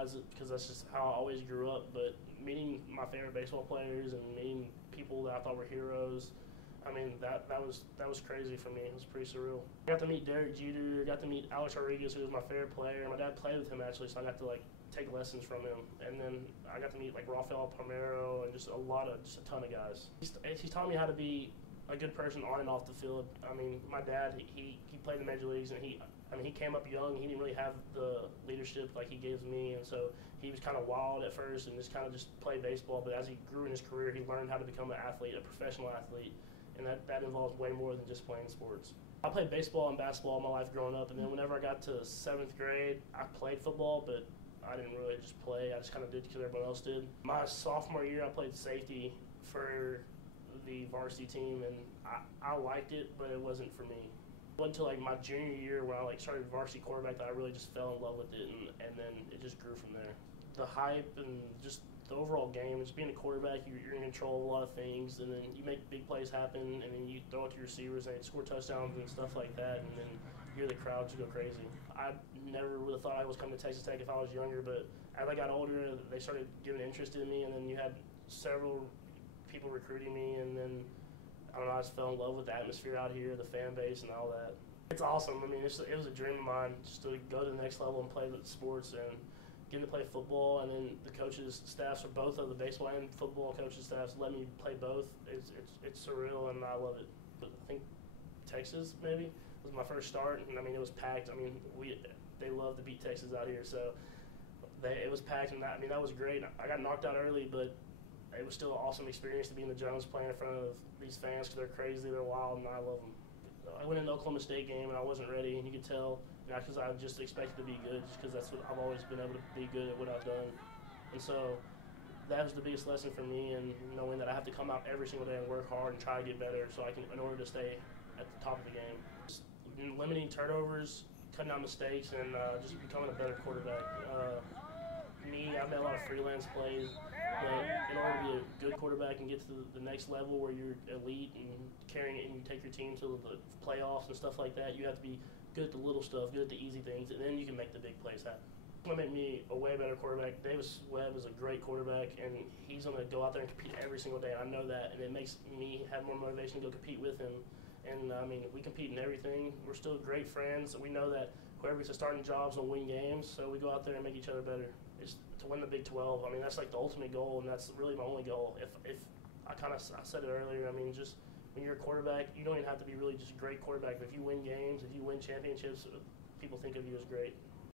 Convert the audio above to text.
realize it because that's just how I always grew up. But meeting my favorite baseball players and meeting people that I thought were heroes, I mean, that was crazy for me. It was pretty surreal. I got to meet Derek Jeter, got to meet Alex Rodriguez, who was my favorite player. My dad played with him actually, so I got to take lessons from him. And then I got to meet Rafael Palmeiro and just a ton of guys. He's taught me how to be a good person on and off the field. I mean, my dad, he played in the major leagues, and he came up young. He didn't really have the leadership like he gives me, and so he was kind of wild at first and just played baseball. But as he grew in his career, he learned how to become an athlete, a professional athlete, and that involves way more than just playing sports. I played baseball and basketball all my life growing up, and then whenever I got to 7th grade, I played football, but I didn't really just play. I just kind of did because everyone else did. My sophomore year, I played safety for the varsity team, and I liked it, but it wasn't for me. It wasn't until my junior year when I started varsity quarterback that I really just fell in love with it, and then it just grew from there. The hype and just the overall game, just being a quarterback, you're in control of a lot of things, and then you make big plays happen, and then you throw it to your receivers and they score touchdowns and stuff like that, and then you hear the crowd just go crazy. I never would have thought I was coming to Texas Tech if I was younger, but as I got older, they started giving interest in me, and then you had several people recruiting me, and then I don't know, I just fell in love with the atmosphere out here, the fan base, and all that. It's awesome. I mean, it was a dream of mine just to go to the next level and play the sports and getting to play football, and then the coaches' staffs, or both of the baseball and football coaches' staffs, let me play both. It's surreal, and I love it. But I think Texas maybe was my first start, and I mean, it was packed. I mean, they love to beat Texas out here, so it was packed, and that was great. I got knocked out early, but it was still an awesome experience to be in the Jones playing in front of these fans because they're crazy, they're wild, and I love them. I went in the Oklahoma State game, and I wasn't ready, and you could tell, not because I just expected to be good, just because that's what I've always been able to be good at what I've done. And so that was the biggest lesson for me, and knowing that I have to come out every single day and work hard and try to get better so I can, in order to stay at the top of the game. Just limiting turnovers, cutting out mistakes, and just becoming a better quarterback. I've made a lot of freelance plays, but in order to be a good quarterback and get to the next level where you're elite and carrying it and you take your team to the playoffs and stuff like that, you have to be good at the little stuff, good at the easy things, and then you can make the big plays happen. It's going to make me a way better quarterback. Davis Webb is a great quarterback, and he's going to go out there and compete every single day. I know that, and it makes me have more motivation to go compete with him. And, I mean, we compete in everything. We're still great friends. We know that whoever gets the starting jobs will win games, so we go out there and make each other better. It's to win the Big 12. I mean, that's the ultimate goal, and that's really my only goal. If I said it earlier, I mean, just when you're a quarterback, you don't even have to be really just a great quarterback. But if you win games, if you win championships, people think of you as great.